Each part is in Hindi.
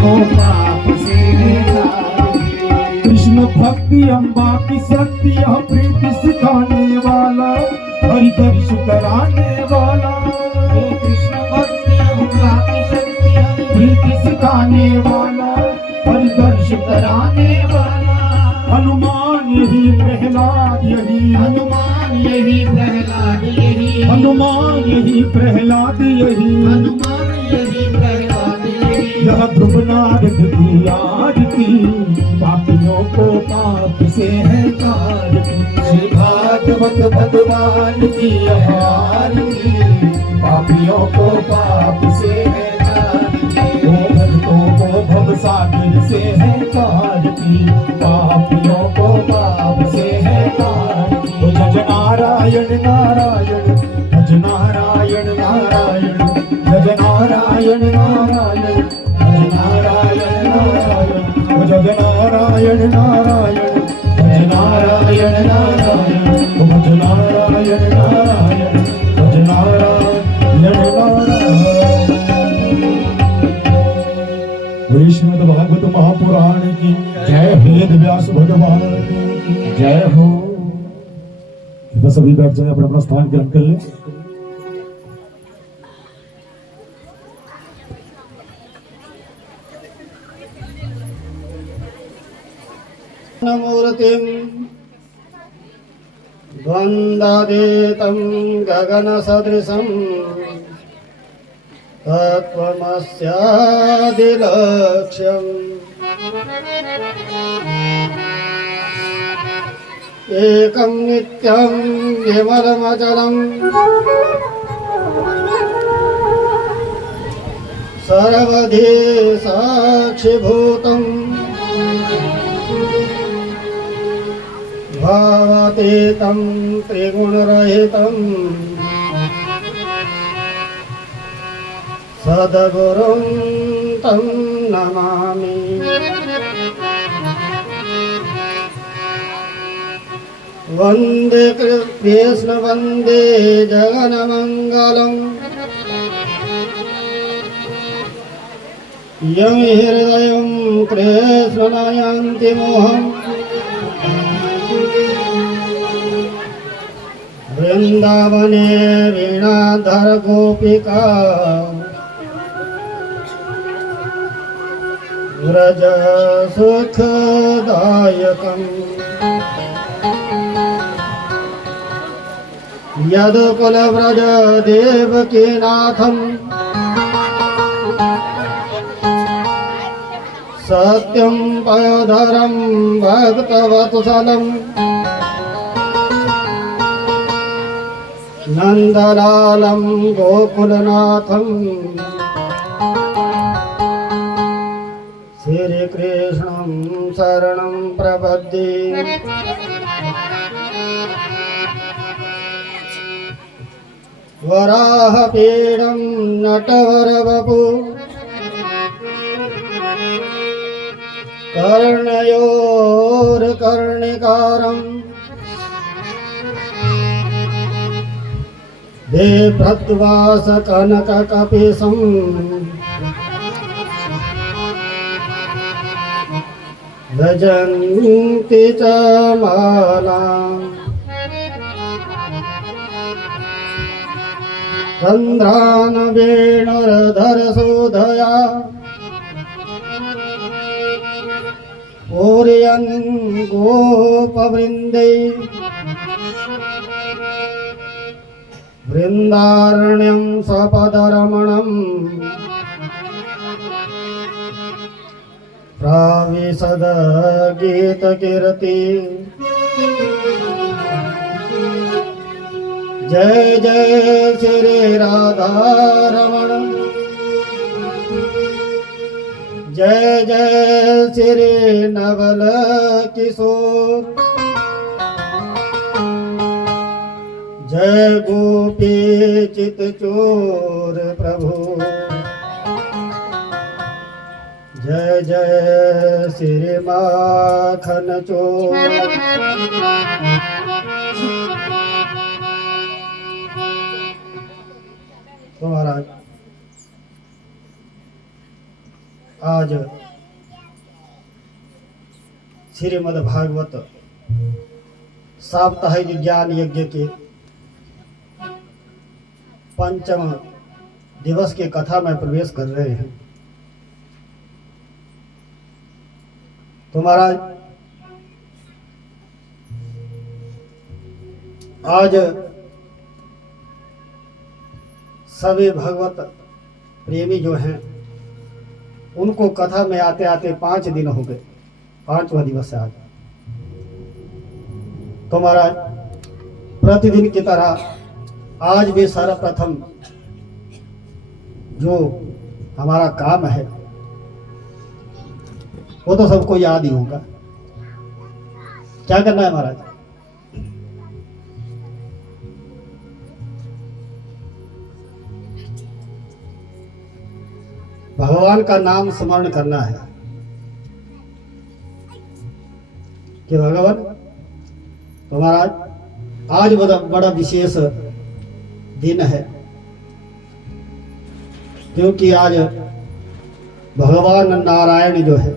को पाप से तारिए। कृष्ण भक्ति अम्बा की शक्ति यह प्रीति सिखाने वाला, हरि दर्श कराने वाला। हे कृष्ण भक्ति अम्बा की शक्ति यह प्रीति सिखाने वाला, हरि दर्श कराने वाला। हनुमान यही प्रहलाद यही, हनुमान यही प्रहलाद यही, हनुमान यही प्रहलाद यही, हनुमान यही प्रहलाद यही। यह ध्रुव नारद की आरती, पापियों को पाप से है तारती। श्री भागवत भगवान की यह आरती, पापियों को पाप से है तारती। ओ भक्तों को भवसागर से है तारती, पापियों को पाप से है तारती। ओ जज नारायण नारायण, भज नारायण नारायण, भज नारायण नारायण, भज नारायण नारायण, भज नारायण नारायण, भज नारायण नारायण, भज नारायण नारायण, भज नारायण नारायण। श्रीमद् भागवत महापुराण की जय। वेद व्यास भगवान की जय हो। बस अभी बैठ जाए, अपना अपना स्थान ग्रहण कर ले। मूर्तिं द्वन्द्वातीतं गगनसदृशं तत्त्वमस्यादिलक्ष्यम् एकं नित्यं विमलमचलं सर्वधी साक्षिभूतम् भावातीतं त्रिगुणरहितं सद्गुरुं तं नमामि। वन्दे कृष्ण वन्दे जगन्मङ्गलं, यं हृदयं कृष्ण नयन्ति मोहम्। वृंदावने वीणाधर गोपिका, व्रज सुखदायकम्। यदुकुल व्रज देवकीनाथम्, सत्यं पयोधरं भक्तवत्सलम्। नंदलालं गोकुलनाथं, श्रीकृष्णं शरणं प्रपद्ये। वराहपीडं नटवरवपु, कर्णयोर्कर्णिकारम्। बिभ्रद्वास कनककपिशं, भजन्ति च मालाम्। रन्ध्रान् वेणुर्धरसुधया, पूरयन् गोपवृन्दै। वृन्दारण्यं स्वपदरमणम्, प्राविशद गीतकीर्ति। जय जय श्री राधारमण, जय जय श्री नवल किशोर। जय गोपी चितचोर प्रभु, जय जय श्री माखन चोर। तो महाराज आज श्रीमद् भागवत साप्ताहिक ज्ञान यज्ञ के पंचम दिवस की कथा में प्रवेश कर रहे हैं। तो महाराज आज सभी भगवत प्रेमी जो हैं उनको कथा में आते आते 5 दिन हो गए, 5वां दिवस है आज। तो महाराज प्रतिदिन की तरह आज भी सर्वप्रथम जो हमारा काम है वो तो सबको याद ही होगा। क्या करना है महाराज? भगवान का नाम स्मरण करना है कि भगवान तो महाराज आज बड़ा विशेष दिन है, क्योंकि आज भगवान नारायण जो है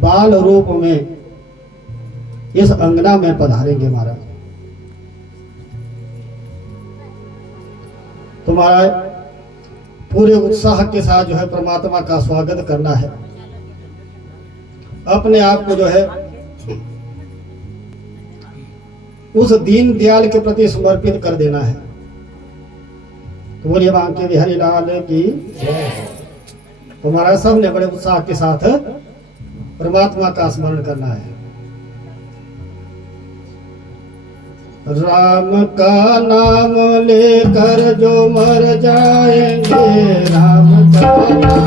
बाल रूप में इस अंगना में पधारेंगे महाराज। तो महाराज पूरे उत्साह के साथ जो है परमात्मा का स्वागत करना है, अपने आप को जो है उस दीन दयाल के प्रति समर्पित कर देना है। तो बोलिए बांके बिहारी लाल की। तो महाराज सब ने बड़े उत्साह के साथ परमात्मा का स्मरण करना है। राम का नाम लेकर जो मर जाएंगे, राम का नाम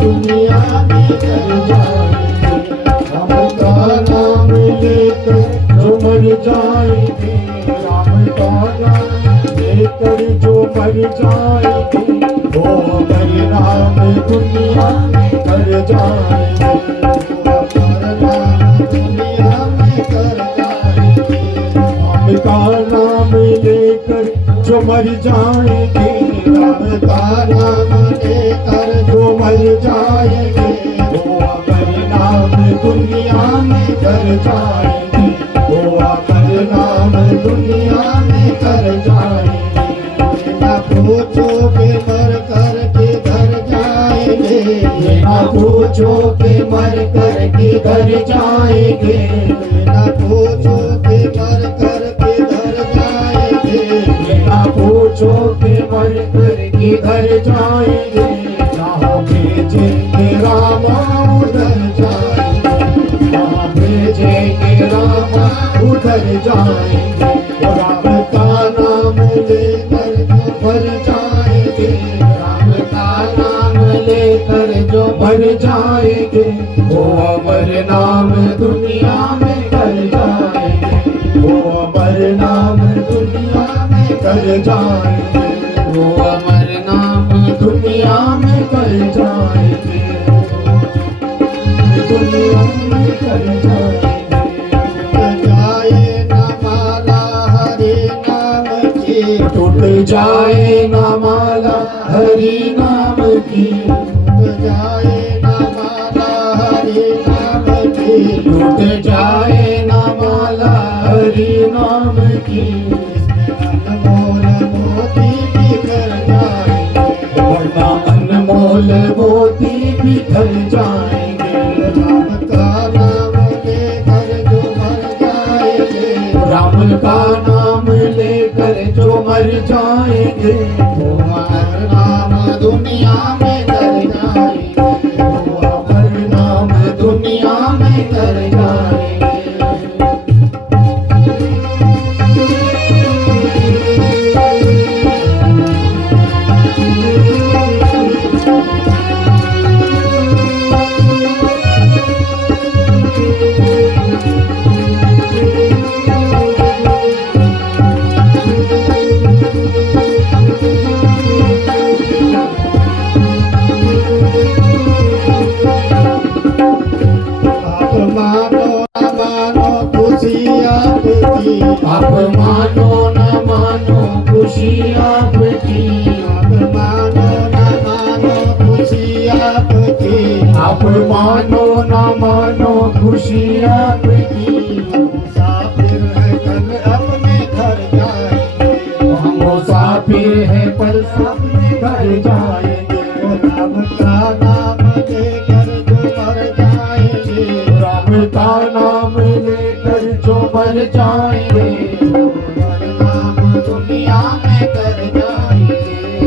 दुनिया में कर जाएंगे, राम का नाम लेकर जो मर जाएंगे, राम का नाम लेकर जो मर जाएंगे, वो परिणाम दुनिया में कर जाएंगे, दुनिया में कर जाएंगे। राम का नाम लेकर जो मर जाएंगे, राम का नाम लेकर जो मर जाएंगे, वो परिणाम दुनिया में कर जाएंगे, वो परिणाम दुनिया में कर जाएंगे। ना पूछो के मर कर किधर जाएंगे, ना पूछो के मर कर किधर जाएंगे, ना पूछो के मर कर किधर जाएंगे, ना पूछो के मर कर किधर जाएंगे, जहाँ भेजेंगे रामा उधर जाएंगे, जहाँ भेजेंगे रामा उधर जाएंगे, वो राम का नाम लेकर जो मर जाएंगे, राम का नाम लेकर जो मर जाएंगे, वो अमर नाम दुनिया में कर जाएंगे, वो अमर नाम दुनिया में कर जाएंगे, वो अमर नाम दुनिया में कर जाएंगे, दुनिया में कर जाएंगे। जाए ना माला हरि नाम की, टूट जाए ना माला हरि नाम की, टूट जाए ना माला हरि नाम की, टूट जाए ना माला हरि नाम की, अनमोल मोती बिखर जाएंगे, वरना अनमोल मोती बिखर जाएंगे, राम का नाम लेकर जो मर जाएंगे, राम का नाम लेकर जो मर जाएंगे, वो अमर नाम दुनिया में कर जाएंगे, वो अमर नाम दुनिया में कर जाएंगे। कोई मानो ना मानो खुशी आपकी, मुसाफिर है कल अपने घर जाएंगे, हम मुसाफिर हैं कल अपने घर जाएंगे। वो राम का नाम लेकर जो मर जाएंगे, राम का नाम लेकर जो मर जाएंगे, हर नाम दुनिया में कर जाएंगे,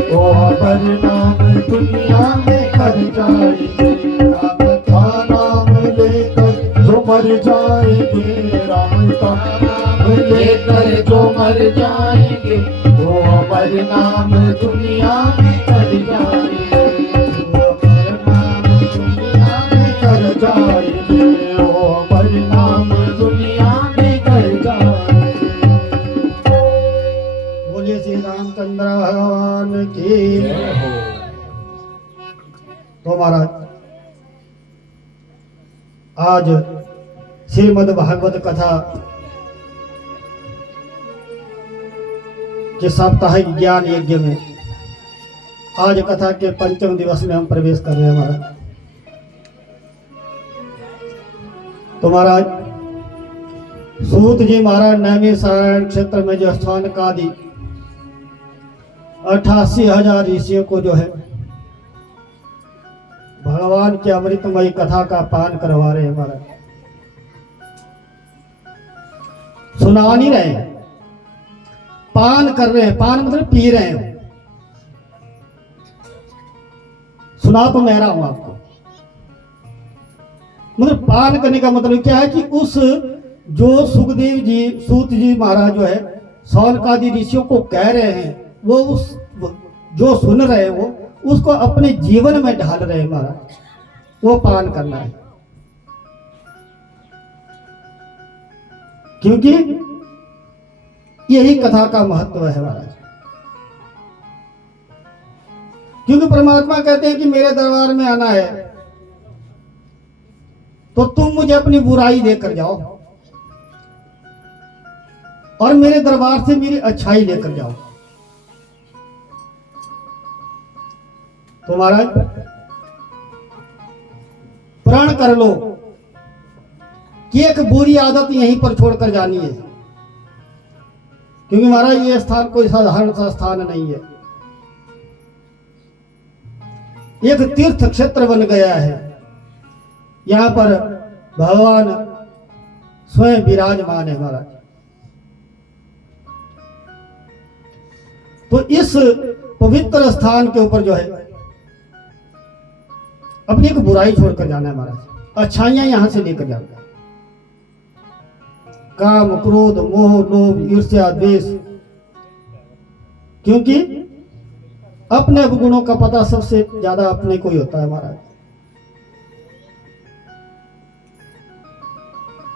वो हर नाम दुनिया में कर जाएंगे। राम का नाम लेकर जो मर जाएंगे, राम का नाम लेकर जो मर जाएंगे, वो हर नाम दुनिया में कर जाएंगे, हर नाम दुनिया में कर जाएंगे, वो हर नाम दुनिया में कर जाएंगे। बोलिए श्री रामचंद्र भगवान की। तो महाराज आज श्रीमद् भागवत कथा के साप्ताहिक ज्ञान यज्ञ में आज कथा के पंचम दिवस में हम प्रवेश कर रहे हैं महाराज। तो महाराज सूत जी महाराज नैमी सारण क्षेत्र में जो स्थान का दी 88,000 ऋषियों को जो है भगवान की अमृतमयी कथा का पान करवा रहे हैं महाराज। सुना नहीं रहे हैं, पान कर रहे हैं। पान मतलब पी रहे हैं। सुना तो मैं रहा हूं आपको। मतलब पान करने का मतलब क्या है कि उस जो सुखदेव जी सूत जी महाराज जो है सौनकादि ऋषियों को कह रहे हैं, वो उस जो सुन रहे हैं वो उसको अपने जीवन में ढाल रहे हैं महाराज। वो पान करना है, क्योंकि यही कथा का महत्व है महाराज। क्योंकि परमात्मा कहते हैं कि मेरे दरबार में आना है तो तुम मुझे अपनी बुराई देकर जाओ और मेरे दरबार से मेरी अच्छाई लेकर जाओ। तो महाराज प्रण कर लो कि एक बुरी आदत यहीं पर छोड़कर जानी है, क्योंकि महाराज ये स्थान कोई साधारण सा स्थान नहीं है। एक तीर्थ क्षेत्र बन गया है। यहां पर भगवान स्वयं विराजमान है महाराज। तो इस पवित्र स्थान के ऊपर जो है अपनी एक बुराई छोड़कर जाना है महाराज। अच्छाइयां यहां से लेकर जाना है। काम, क्रोध, मोह, लोभ, ईर्ष्या, द्वेष, क्योंकि अपने अवगुणों का पता सबसे ज्यादा अपने को ही होता है महाराज।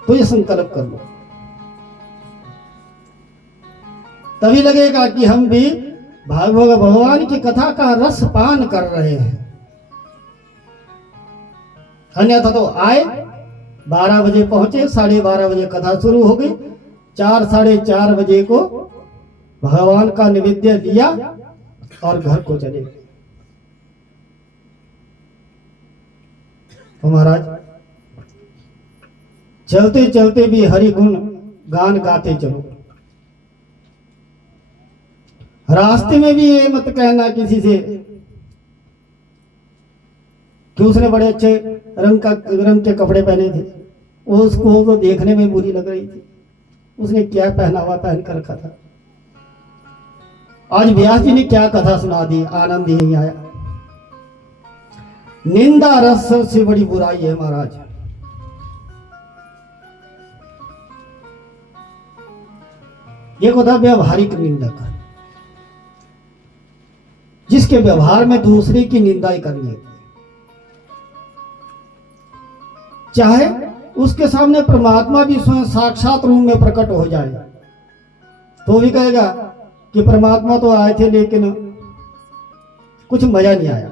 तो ये संकल्प कर लो, तभी लगेगा कि हम भी भगवान की कथा का रस पान कर रहे हैं। अन्यथा तो आए 12 बजे पहुंचे, 12:30 बजे कथा शुरू हो गई, 4 साढ़े 4 बजे को भगवान का नैवेद्य लिया और घर को चले गए। तो महाराज चलते चलते भी हरि गुण गान गाते चलो। रास्ते में भी ये मत कहना किसी से कि उसने बड़े अच्छे रंग के कपड़े पहने थे, उसको तो देखने में बुरी लग रही थी, उसने क्या पहनावा पहन कर रखा था। आज व्यास जी ने क्या कथा सुना दी, आनंद यही आया। निंदा रस सबसे बड़ी बुराई है महाराज। एक होता है व्यवहारिक निंदक, जिसके व्यवहार में दूसरे की निंदा ही करनी होती है। चाहे उसके सामने परमात्मा भी स्वयं साक्षात रूप में प्रकट हो जाए तो भी कहेगा कि परमात्मा तो आए थे लेकिन कुछ मजा नहीं आया।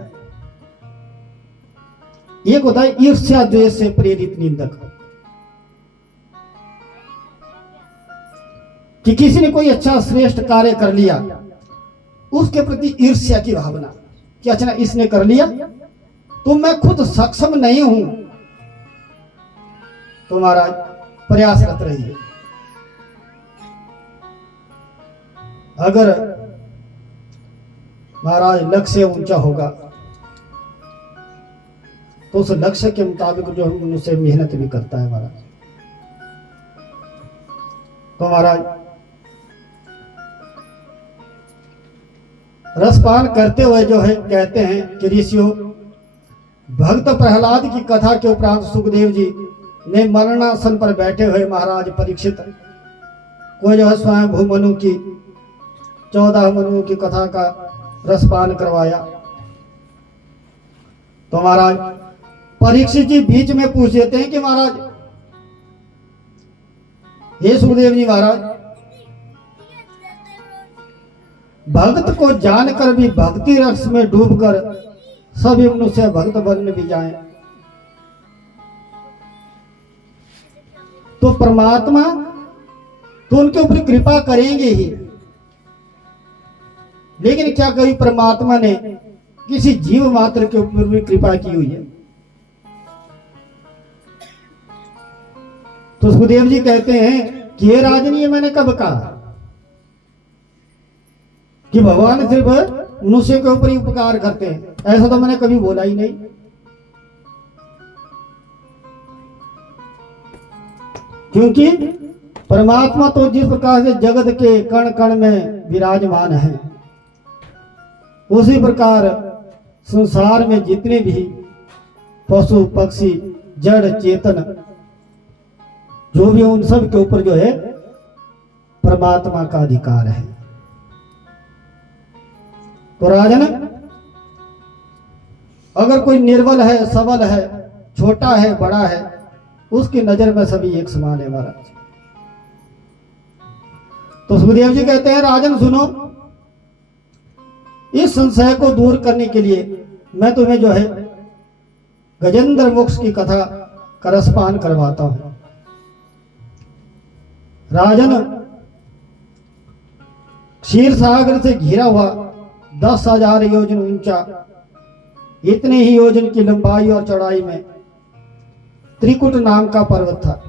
एक होता है ईर्ष्या द्वेष से प्रेरित निंदक, कि किसी ने कोई अच्छा श्रेष्ठ कार्य कर लिया, उसके प्रति ईर्ष्या की भावना कि अच्छा इसने कर लिया तो मैं खुद सक्षम नहीं हूं, तो महाराज प्रयासरत रहिए। अगर महाराज लक्ष्य ऊंचा होगा तो उस लक्ष्य के मुताबिक जो उनसे मेहनत भी करता है महाराज। तो महाराज रसपान करते हुए जो है कहते हैं कि ऋषियों, भक्त प्रहलाद की कथा के उपरांत सुखदेव जी ने मरणासन पर बैठे हुए महाराज परीक्षित को जो है स्वयं भूमनु की 14 मनुओं की कथा का रसपान करवाया। तो महाराज परीक्षित जी बीच में पूछ देते हैं कि महाराज, हे सुखदेव जी महाराज, भक्त को जानकर भी भक्ति रस में डूबकर सभी मनुष्य भक्त बन भी जाएं, तो परमात्मा तो उनके ऊपर कृपा करेंगे ही, लेकिन क्या कभी परमात्मा ने किसी जीव मात्र के ऊपर भी कृपा की हुई है? तो सुखदेव जी कहते हैं कि ये राजनीय मैंने कब कहा कि भगवान सिर्फ मनुष्य के ऊपर ही उपकार करते हैं? ऐसा तो मैंने कभी बोला ही नहीं। क्योंकि परमात्मा तो जिस प्रकार से जगत के कण कण में विराजमान है, उसी प्रकार संसार में जितने भी पशु पक्षी जड़ चेतन जो भी उन सब के ऊपर जो है परमात्मा का अधिकार है। तो राजन, अगर कोई निर्बल है, सबल है, छोटा है, बड़ा है, उसकी नजर में सभी एक समान है महाराज। तो सुखदेव जी कहते हैं, राजन सुनो, इस संशय को दूर करने के लिए मैं तुम्हें जो है गजेंद्र मोक्ष की कथा का रसपान करवाता हूं। राजन, क्षीर सागर से घिरा हुआ 10,000 योजन ऊंचा, इतने ही योजन की लंबाई और चौड़ाई में त्रिकुट नाम का पर्वत था।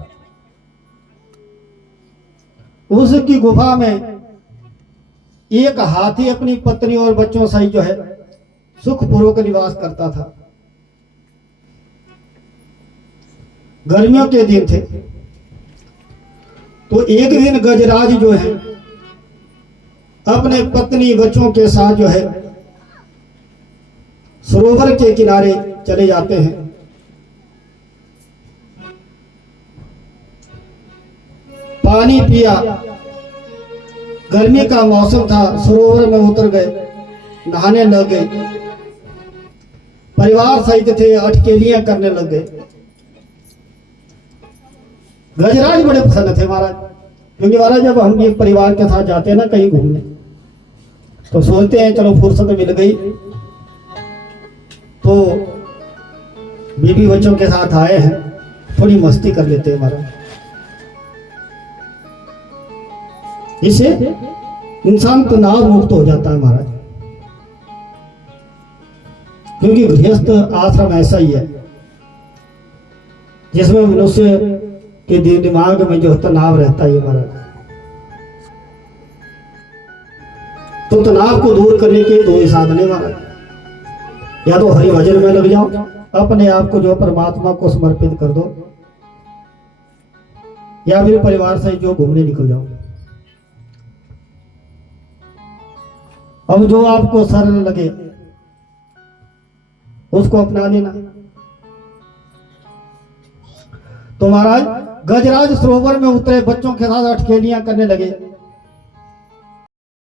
उसकी गुफा में एक हाथी अपनी पत्नी और बच्चों सहित जो है सुखपूर्वक निवास करता था। गर्मियों के दिन थे, तो एक दिन गजराज जो है अपने पत्नी बच्चों के साथ जो है सरोवर के किनारे चले जाते हैं। पानी पिया, गर्मी का मौसम था, सरोवर में उतर गए, नहाने लग गए, परिवार सहित थे, अटकेलियां करने लग गए। गजराज बड़े प्रसन्न थे महाराज, क्योंकि महाराज जब हम ये परिवार के साथ जाते हैं ना कहीं घूमने, तो सोचते हैं चलो फुर्सत मिल गई तो बीवी बच्चों के साथ आए हैं, थोड़ी मस्ती कर लेते हैं महाराज। इससे इंसान तनाव मुक्त हो जाता है महाराज, क्योंकि गृहस्थ आश्रम ऐसा ही है जिसमें मनुष्य के दिमाग में जो तनाव रहता है महाराज। तो तनाव को दूर करने के 2 ही साधन है महाराज, या तो हरि भजन में लग जाओ, अपने आप को जो परमात्मा को समर्पित कर दो, या फिर परिवार से जो घूमने निकल जाओ। अब जो आपको सरल लगे उसको अपना लेना। तो महाराज गजराज सरोवर में उतरे, बच्चों के साथ अटकेलियां करने लगे।